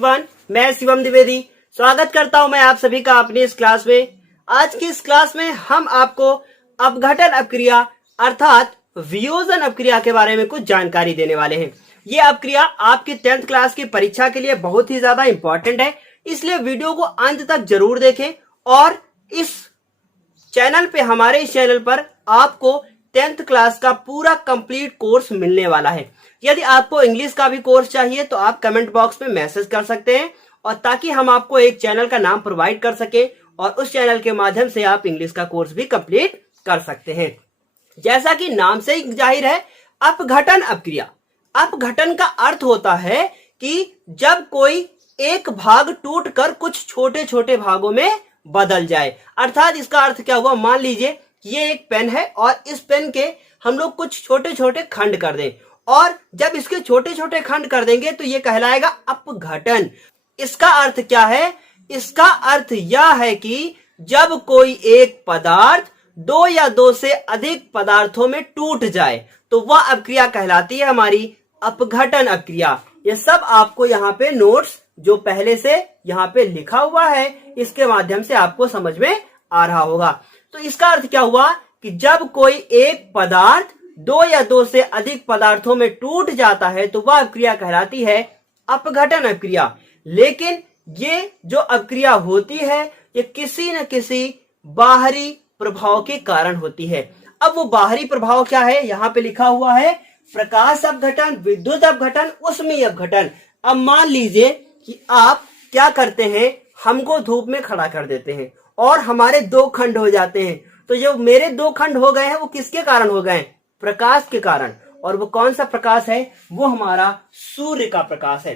Everyone, मैं शिवम द्विवेदी स्वागत करता हूं मैं आप सभी का अपनी इस क्लास में। आज की इस क्लास में हम आपको अपघटन अपक्रिया अर्थात वियोजन अपक्रिया के बारे में कुछ जानकारी देने वाले हैं। ये अपक्रिया आपकी 10th क्लास की परीक्षा के लिए बहुत ही ज्यादा इंपॉर्टेंट है, इसलिए वीडियो को अंत तक जरूर देखें। और इस चैनल पे, हमारे इस चैनल पर आपको 10th क्लास का पूरा कंप्लीट कोर्स मिलने वाला है। यदि आपको इंग्लिश का भी कोर्स चाहिए तो आप कमेंट बॉक्स में मैसेज कर सकते हैं, और ताकि हम आपको एक चैनल का नाम प्रोवाइड कर सके और उस चैनल के माध्यम से आप इंग्लिश का कोर्स भी कंप्लीट कर सकते हैं। जैसा कि नाम से ही जाहिर है, अपघटन अपक्रिया। अपघटन का अर्थ होता है कि जब कोई एक भाग टूटकर कुछ छोटे छोटे भागों में बदल जाए। अर्थात इसका अर्थ क्या हुआ, मान लीजिए ये एक पेन है और इस पेन के हम लोग कुछ छोटे छोटे खंड कर दें, और जब इसके छोटे छोटे खंड कर देंगे तो ये कहलाएगा अपघटन। इसका अर्थ क्या है? इसका अर्थ यह है कि जब कोई एक पदार्थ दो या दो से अधिक पदार्थों में टूट जाए तो वह अपक्रिया कहलाती है हमारी अपघटन अपक्रिया। ये सब आपको यहाँ पे नोट्स जो पहले से यहाँ पे लिखा हुआ है, इसके माध्यम से आपको समझ में आ रहा होगा। तो इसका अर्थ क्या हुआ कि जब कोई एक पदार्थ दो या दो से अधिक पदार्थों में टूट जाता है तो वह अपक्रिया कहलाती है अपघटन अपक्रिया। लेकिन ये जो अपक्रिया होती है ये किसी न किसी बाहरी प्रभाव के कारण होती है। अब वो बाहरी प्रभाव क्या है? यहाँ पे लिखा हुआ है प्रकाश अपघटन, विद्युत अपघटन, ऊष्मीय अपघटन। अब मान लीजिए कि आप क्या करते हैं, हमको धूप में खड़ा कर देते हैं और हमारे दो खंड हो जाते हैं। तो जो मेरे दो खंड हो गए हैं वो किसके कारण हो गए? प्रकाश के कारण। और वो कौन सा प्रकाश है? वो हमारा सूर्य का प्रकाश है।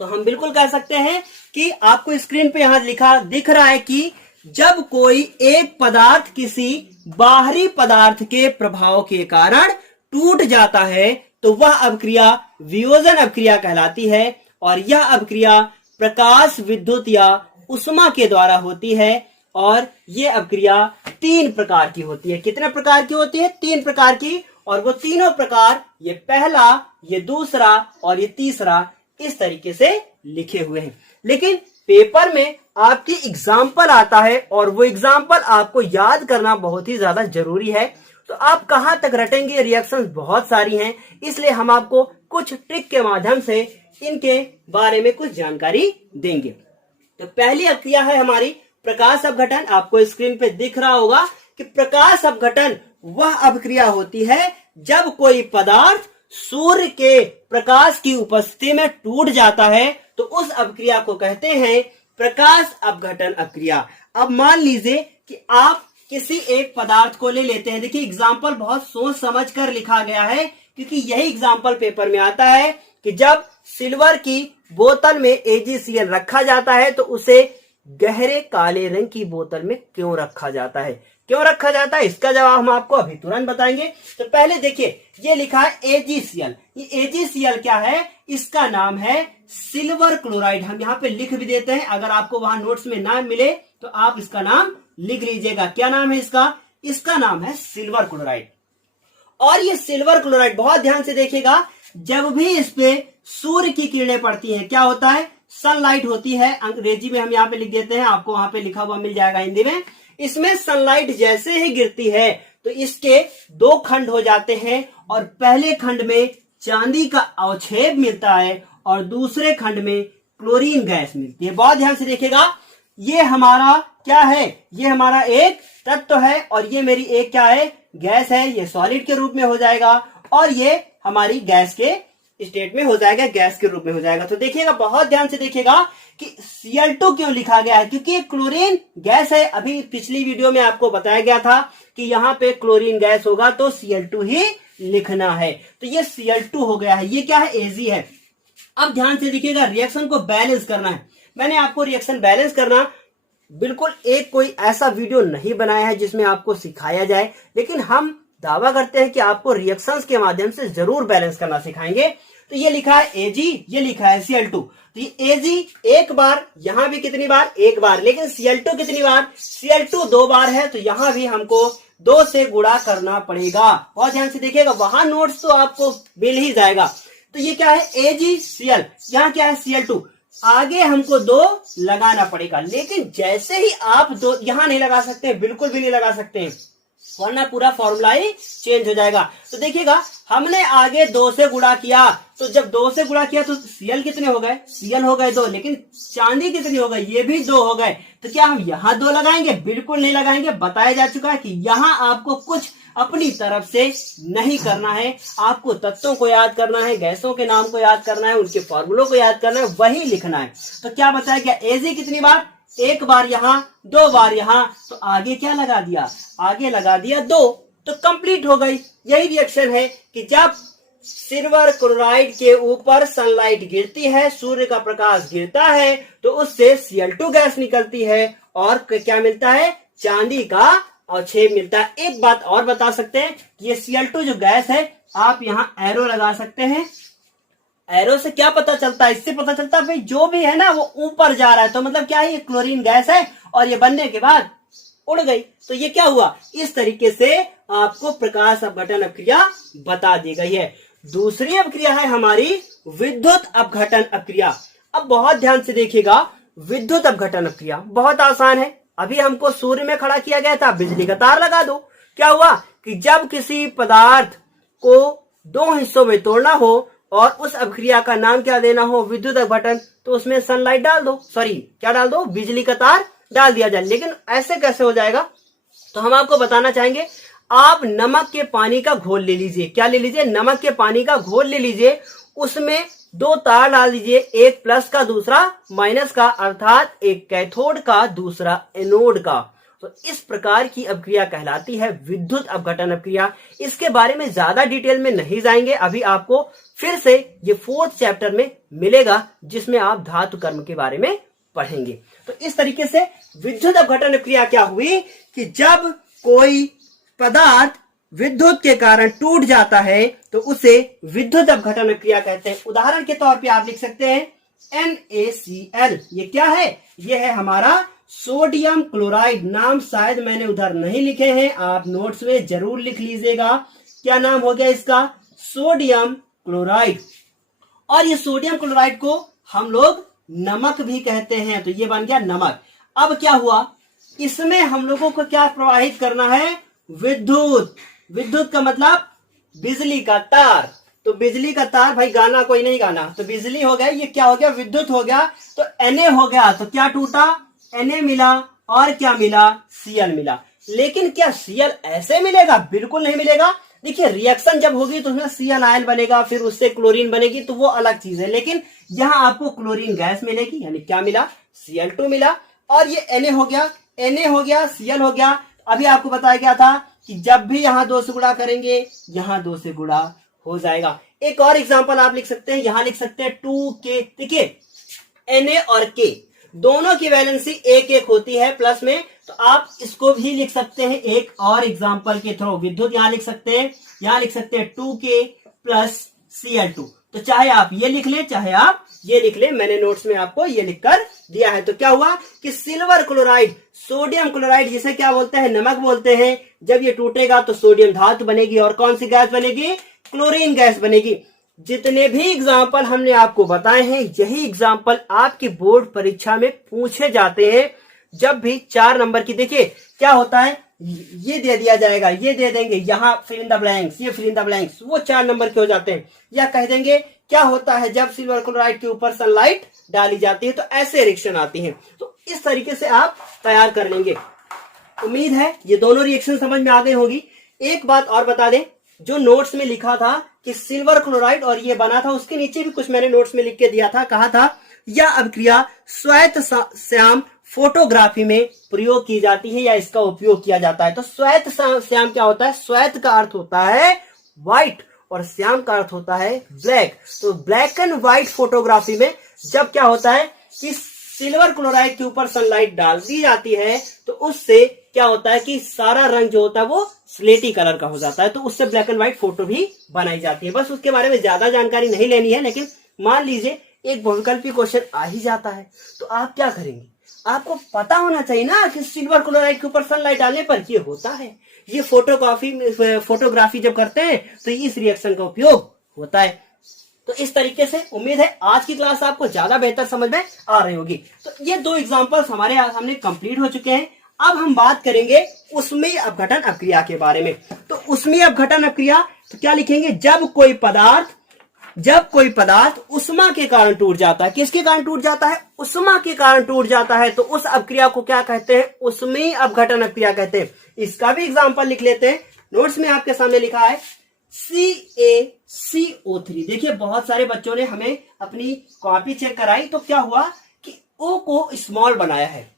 तो हम बिल्कुल कह सकते हैं कि आपको स्क्रीन पे यहां लिखा दिख रहा है कि जब कोई एक पदार्थ किसी बाहरी पदार्थ के प्रभाव के कारण टूट जाता है तो वह अपक्रिया वियोजन अपक्रिया कहलाती है। और यह अपक्रिया प्रकाश, विद्युत या ऊष्मा के द्वारा होती है। और ये अपक्रिया 3 प्रकार की होती है। कितने प्रकार की होती है? 3 प्रकार की। और वो तीनों प्रकार, ये पहला, ये दूसरा और ये तीसरा, इस तरीके से लिखे हुए हैं। लेकिन पेपर में आपकी एग्जाम्पल आता है और वो एग्जाम्पल आपको याद करना बहुत ही ज्यादा जरूरी है। तो आप कहां तक रटेंगे? रिएक्शंस बहुत सारी हैं, इसलिए हम आपको कुछ ट्रिक के माध्यम से इनके बारे में कुछ जानकारी देंगे। तो पहली अपक्रिया है हमारी प्रकाश अपघटन। आपको स्क्रीन पे दिख रहा होगा कि प्रकाश अपघटन वह अपक्रिया होती है जब कोई पदार्थ सूर्य के प्रकाश की उपस्थिति में टूट जाता है तो उस अपक्रिया को कहते हैं प्रकाश अपघटन अपक्रिया। अब मान लीजिए कि आप किसी एक पदार्थ को ले लेते हैं। देखिए एग्जाम्पल बहुत सोच समझ कर लिखा गया है, क्योंकि यही एग्जाम्पल पेपर में आता है कि जब सिल्वर की बोतल में AgCl रखा जाता है तो उसे गहरे काले रंग की बोतल में क्यों रखा जाता है? क्यों रखा जाता है, इसका जवाब हम आपको अभी तुरंत बताएंगे। तो पहले देखिए, ये लिखा है AgCl। ये AgCl क्या है? इसका नाम है सिल्वर क्लोराइड। हम यहाँ पे लिख भी देते हैं, अगर आपको वहां नोट्स में नाम मिले तो आप इसका नाम लिख लीजिएगा। क्या नाम है इसका? इसका नाम है सिल्वर क्लोराइड। और ये सिल्वर क्लोराइड, बहुत ध्यान से देखिएगा, जब भी इस पे सूर्य की किरणें पड़ती हैं, क्या होता है? सनलाइट होती है। अंग्रेजी में हम यहाँ पे लिख देते हैं, आपको वहां पे लिखा हुआ मिल जाएगा हिंदी में। इसमें सनलाइट जैसे ही गिरती है तो इसके 2 खंड हो जाते हैं, और पहले खंड में चांदी का अवक्षेप मिलता है और दूसरे खंड में क्लोरीन गैस मिलती है। बहुत ध्यान से देखिएगा, ये हमारा क्या है? ये हमारा एक तत्व है और ये मेरी एक क्या है? गैस है। ये सॉलिड के रूप में हो जाएगा और ये हमारी गैस के स्टेट में हो जाएगा, गैस के रूप में हो जाएगा। तो देखिएगा, बहुत ध्यान से देखिएगा कि Cl2 क्यों लिखा गया है, क्योंकि ये क्लोरीन गैस है। अभी पिछली वीडियो में आपको बताया गया था कि यहाँ पे क्लोरीन गैस होगा तो Cl2 ही लिखना है। तो ये Cl2 हो गया है। ये क्या है? Ag है। अब ध्यान से देखिएगा, रिएक्शन को बैलेंस करना है। मैंने आपको रिएक्शन बैलेंस करना बिल्कुल एक कोई ऐसा वीडियो नहीं बनाया है जिसमें आपको सिखाया जाए, लेकिन हम दावा करते हैं कि आपको रिएक्शंस के माध्यम से जरूर बैलेंस करना सिखाएंगे। तो ये लिखा है Ag, ये लिखा है Cl2। तो ये Ag एक बार, यहां भी कितनी बार? एक बार। लेकिन Cl2 कितनी बार? Cl2 2 बार है, तो यहां भी हमको 2 से गुणा करना पड़ेगा। बहुत ध्यान से देखिएगा, वहां नोट्स तो आपको मिल ही जाएगा। तो ये क्या है? AgCl, यहाँ क्या है? Cl2। आगे हमको 2 लगाना पड़ेगा, लेकिन जैसे ही आप 2 यहां नहीं लगा सकते, बिल्कुल भी नहीं लगा सकते, वरना पूरा फॉर्मूला ही चेंज हो जाएगा। तो देखिएगा, हमने आगे 2 से गुणा किया, तो जब 2 से गुणा किया तो Cl कितने हो गए? Cl हो गए 2, लेकिन चांदी कितनी हो गई? ये भी 2 हो गए। तो क्या हम यहाँ 2 लगाएंगे? बिल्कुल नहीं लगाएंगे। बताया जा चुका है कि यहाँ आपको कुछ अपनी तरफ से नहीं करना है, आपको तत्वों को याद करना है, गैसों के नाम को याद करना है, उनके फॉर्मूलों को याद करना है, वही लिखना है। तो क्या बताया गया? Ag कितनी बार? 1 बार यहाँ, 2 बार यहाँ, तो आगे क्या लगा दिया? आगे लगा दिया 2, तो कंप्लीट हो गई। यही रिएक्शन है कि जब सिल्वर क्लोराइड के ऊपर सनलाइट गिरती है, सूर्य का प्रकाश गिरता है, तो उससे Cl2 गैस निकलती है और क्या मिलता है? चांदी का अवक्षेप मिलता है। एक बात और बता सकते हैं, ये Cl2 जो गैस है, आप यहाँ एरो लगा सकते हैं। एरो से क्या पता चलता है? इससे पता चलता है भाई जो भी है ना वो ऊपर जा रहा है, तो मतलब क्या है? ये क्लोरीन गैस है और ये बनने के बाद उड़ गई, तो ये क्या हुआ? इस तरीके से आपको प्रकाश अपघटन अपक्रिया बता दी गई है। दूसरी अपक्रिया है हमारी विद्युत अपघटन अपक्रिया। अब बहुत ध्यान से देखिएगा, विद्युत अपघटन अपक्रिया बहुत आसान है। अभी हमको सूर्य में खड़ा किया गया था, बिजली का तार लगा दो। क्या हुआ कि जब किसी पदार्थ को 2 हिस्सों में तोड़ना हो और उस अपक्रिया का नाम क्या देना हो? विद्युत अपघटन, तो उसमें सनलाइट डाल दो, सॉरी क्या डाल दो? बिजली का तार डाल दिया जाए। लेकिन ऐसे कैसे हो जाएगा? तो हम आपको बताना चाहेंगे, आप नमक के पानी का घोल ले लीजिए। क्या ले लीजिए? नमक के पानी का घोल ले लीजिए, उसमें 2 तार डाल दीजिए, एक प्लस का दूसरा माइनस का, अर्थात एक कैथोड का दूसरा एनोड का। तो इस प्रकार की अपक्रिया कहलाती है विद्युत अपघटन अपक्रिया। इसके बारे में ज्यादा डिटेल में नहीं जाएंगे, अभी आपको फिर से ये 4th चैप्टर में मिलेगा, जिसमें आप धातु कर्म के बारे में पढ़ेंगे। तो इस तरीके से विद्युत अपघटन अपक्रिया क्या हुई कि जब कोई पदार्थ विद्युत के कारण टूट जाता है तो उसे विद्युत अपघटन अपक्रिया कहते हैं। उदाहरण के तौर पे आप लिख सकते हैं NaCl। ये क्या है? ये है हमारा सोडियम क्लोराइड। नाम शायद मैंने उधर नहीं लिखे हैं, आप नोट्स में जरूर लिख लीजिएगा। क्या नाम हो गया इसका? Sodium chloride. और ये सोडियम क्लोराइड को हम लोग नमक भी कहते हैं, तो ये बन गया नमक। अब क्या हुआ? इसमें हम लोगों को क्या प्रवाहित करना है? विद्युत। विद्युत का मतलब बिजली का तार। तो बिजली का तार, भाई गाना कोई नहीं गाना, तो बिजली हो गया, ये क्या हो गया? विद्युत हो गया। तो Na हो गया, तो क्या टूटा? Na मिला, और क्या मिला? Cl मिला। लेकिन क्या Cl ऐसे मिलेगा? बिल्कुल नहीं मिलेगा। देखिए, रिएक्शन जब होगी तो उसमें Cl आयन बनेगा, फिर उससे क्लोरीन बनेगी, तो वो अलग चीज है। लेकिन यहां आपको क्लोरीन गैस मिलेगी, यानी क्या मिला? Cl2 मिला। और ये Na हो गया, Na हो गया, Cl हो गया। अभी आपको बताया गया था कि जब भी यहां 2 से गुणा करेंगे, यहां 2 से गुणा हो जाएगा। एक और एग्जांपल आप लिख सकते हैं, यहां लिख सकते हैं 2K। देखिए, Na और K दोनों की वैलेंसी 1-1 होती है प्लस में, तो आप इसको भी लिख सकते हैं एक और एग्जांपल के थ्रू। विद्युत यहां लिख सकते हैं, यहां लिख सकते हैं 2K प्लस Cl2। तो चाहे आप ये लिख लें, चाहे आप ये लिख लें, मैंने नोट्स में आपको ये लिखकर दिया है। तो क्या हुआ कि सिल्वर क्लोराइड, सोडियम क्लोराइड, जिसे क्या बोलते हैं? नमक बोलते हैं। जब ये टूटेगा तो सोडियम धातु बनेगी, और कौन सी गैस बनेगी? क्लोरीन गैस बनेगी। जितने भी एग्जाम्पल हमने आपको बताए हैं, यही एग्जाम्पल आपकी बोर्ड परीक्षा में पूछे जाते हैं। जब भी 4 नंबर की, देखिए क्या होता है, ये दे दिया जाएगा, ये दे देंगे, यहाँ फिल इन द ब्लैंक्स, ये फिल इन द ब्लैंक्स, वो 4 नंबर के हो जाते हैं। या कह देंगे क्या होता है जब सिल्वर क्लोराइड के ऊपर सनलाइट डाली जाती है, तो ऐसे रिएक्शन आती है। तो इस तरीके से आप तैयार कर लेंगे। उम्मीद है ये दोनों रिएक्शन समझ में आ गई होगी। एक बात और बता दें, जो नोट्स में लिखा था कि सिल्वर क्लोराइड और ये बना था, उसके नीचे भी कुछ मैंने नोट्स में लिख के दिया था। कहा था यह अपक्रिया श्वेत श्याम फोटोग्राफी में प्रयोग की जाती है या इसका उपयोग किया जाता है। तो श्वेत श्याम क्या होता है? श्वेत का अर्थ होता है व्हाइट और श्याम का अर्थ होता है ब्लैक। तो ब्लैक एंड व्हाइट फोटोग्राफी में जब क्या होता है कि सिल्वर क्लोराइड के ऊपर सनलाइट डाल दी जाती है, तो उससे क्या होता है कि सारा रंग जो होता है वो स्लेटी कलर का हो जाता है। तो उससे ब्लैक एंड व्हाइट फोटो भी बनाई जाती है। बस उसके बारे में ज्यादा जानकारी नहीं लेनी है, लेकिन मान लीजिए एक बहुविकल्पी क्वेश्चन आ ही जाता है, तो आप क्या करेंगे? आपको पता होना चाहिए ना कि सिल्वर क्लोराइड के ऊपर सनलाइट डालने पर ये होता है। ये फोटोग्राफी जब करते हैं तो इस रिएक्शन का उपयोग होता है। तो इस तरीके से उम्मीद है आज की क्लास आपको ज्यादा बेहतर समझ में आ रही होगी। तो ये 2 एग्जांपल्स हमारे सामने कंप्लीट हो चुके हैं। अब हम बात करेंगे ऊष्मीय अपघटन अपक्रिया के बारे में। तो ऊष्मीय अपघटन अपक्रिया तो क्या लिखेंगे, जब कोई पदार्थ उष्मा के कारण टूट जाता है। किसके कारण टूट जाता है? उष्मा के कारण टूट जाता है, तो उस अपक्रिया को क्या कहते हैं? ऊष्मीय अपघटन अपक्रिया कहते हैं। इसका भी एग्जांपल लिख लेते हैं। नोट्स में आपके सामने लिखा है CaCO3। देखिए बहुत सारे बच्चों ने हमें अपनी कॉपी चेक कराई, तो क्या हुआ कि O को स्मॉल बनाया है।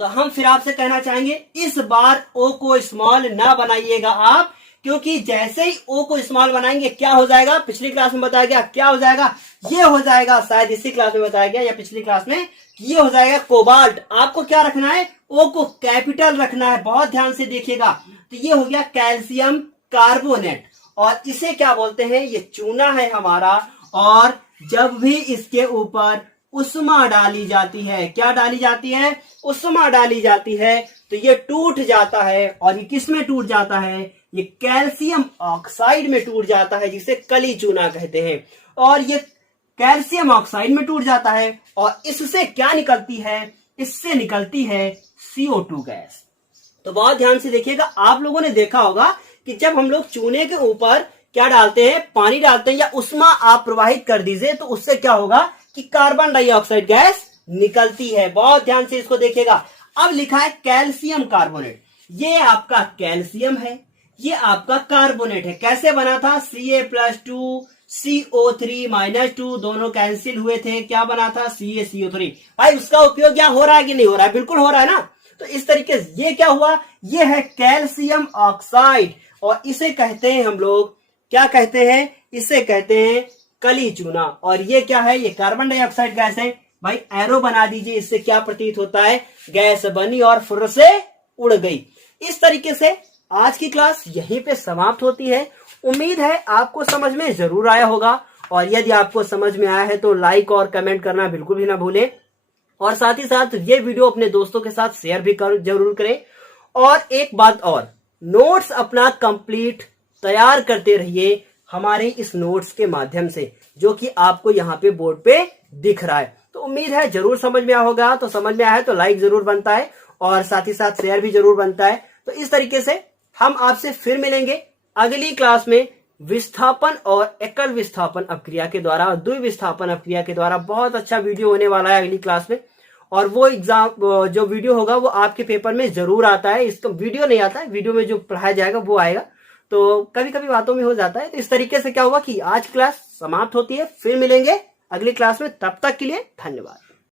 तो हम फिर आपसे कहना चाहेंगे इस बार O को स्मॉल ना बनाइएगा आप, क्योंकि जैसे ही O को स्मॉल बनाएंगे क्या हो जाएगा? पिछली क्लास में बताया गया क्या हो जाएगा? ये हो जाएगा, शायद इसी क्लास में बताया गया या पिछली क्लास में, ये हो जाएगा कोबाल्ट। आपको क्या रखना है? O को कैपिटल रखना है, बहुत ध्यान से देखिएगा। तो ये हो गया कैल्शियम कार्बोनेट, और इसे क्या बोलते हैं? ये चूना है हमारा। और जब भी इसके ऊपर उष्मा डाली जाती है, क्या डाली जाती है? उष्मा डाली जाती है, तो ये टूट जाता है। और ये किस में टूट जाता है? ये कैल्शियम ऑक्साइड में टूट जाता है, जिसे कली चूना कहते हैं। और ये कैल्शियम ऑक्साइड में टूट जाता है, और इससे क्या निकलती है? इससे निकलती है CO2 गैस। तो बहुत ध्यान से देखिएगा। आप लोगों ने देखा होगा कि जब हम लोग चूने के ऊपर क्या डालते हैं? पानी डालते हैं या उष्मा आप प्रवाहित कर दीजिए, तो उससे क्या होगा कि कार्बन डाइऑक्साइड गैस निकलती है। बहुत ध्यान से इसको देखिएगा। अब लिखा है कैल्शियम कार्बोनेट। ये आपका कैल्शियम है, ये आपका कार्बोनेट है। कैसे बना था? Ca+2 CO3-2 दोनों कैंसिल हुए थे, क्या बना था? CaCO3। भाई उसका उपयोग क्या हो रहा है कि नहीं हो रहा है? बिल्कुल हो रहा है ना। तो इस तरीके से ये क्या हुआ? ये है कैल्शियम ऑक्साइड, और इसे कहते हैं हम लोग, क्या कहते हैं? इसे कहते हैं कली चूना। और ये क्या है? ये कार्बन डाइऑक्साइड गैस है। भाई एरो बना दीजिए, इससे क्या प्रतीत होता है? गैस बनी और फुर्र से उड़ गई। इस तरीके से आज की क्लास यहीं पे समाप्त होती है। उम्मीद है आपको समझ में जरूर आया होगा, और यदि आपको समझ में आया है तो लाइक और कमेंट करना बिल्कुल भी ना भूलें, और साथ ही साथ ये वीडियो अपने दोस्तों के साथ शेयर भी जरूर करें। और एक बात और, नोट्स अपना कंप्लीट तैयार करते रहिए हमारे इस नोट्स के माध्यम से, जो कि आपको यहाँ पे बोर्ड पे दिख रहा है। तो उम्मीद है जरूर समझ में आया होगा। तो समझ में आया है तो लाइक जरूर बनता है, और साथ ही साथ शेयर भी जरूर बनता है। तो इस तरीके से हम आपसे फिर मिलेंगे अगली क्लास में विस्थापन और एकल विस्थापन अपक्रिया के द्वारा और द्विविस्थापन अपक्रिया के द्वारा। बहुत अच्छा वीडियो होने वाला है अगली क्लास में, और वो एग्जाम जो वीडियो होगा वो आपके पेपर में जरूर आता है। इसका वीडियो नहीं आता है, वीडियो में जो पढ़ाया जाएगा वो आएगा। तो कभी कभी बातों में हो जाता है। तो इस तरीके से क्या हुआ कि आज क्लास समाप्त होती है। फिर मिलेंगे अगली क्लास में, तब तक के लिए धन्यवाद।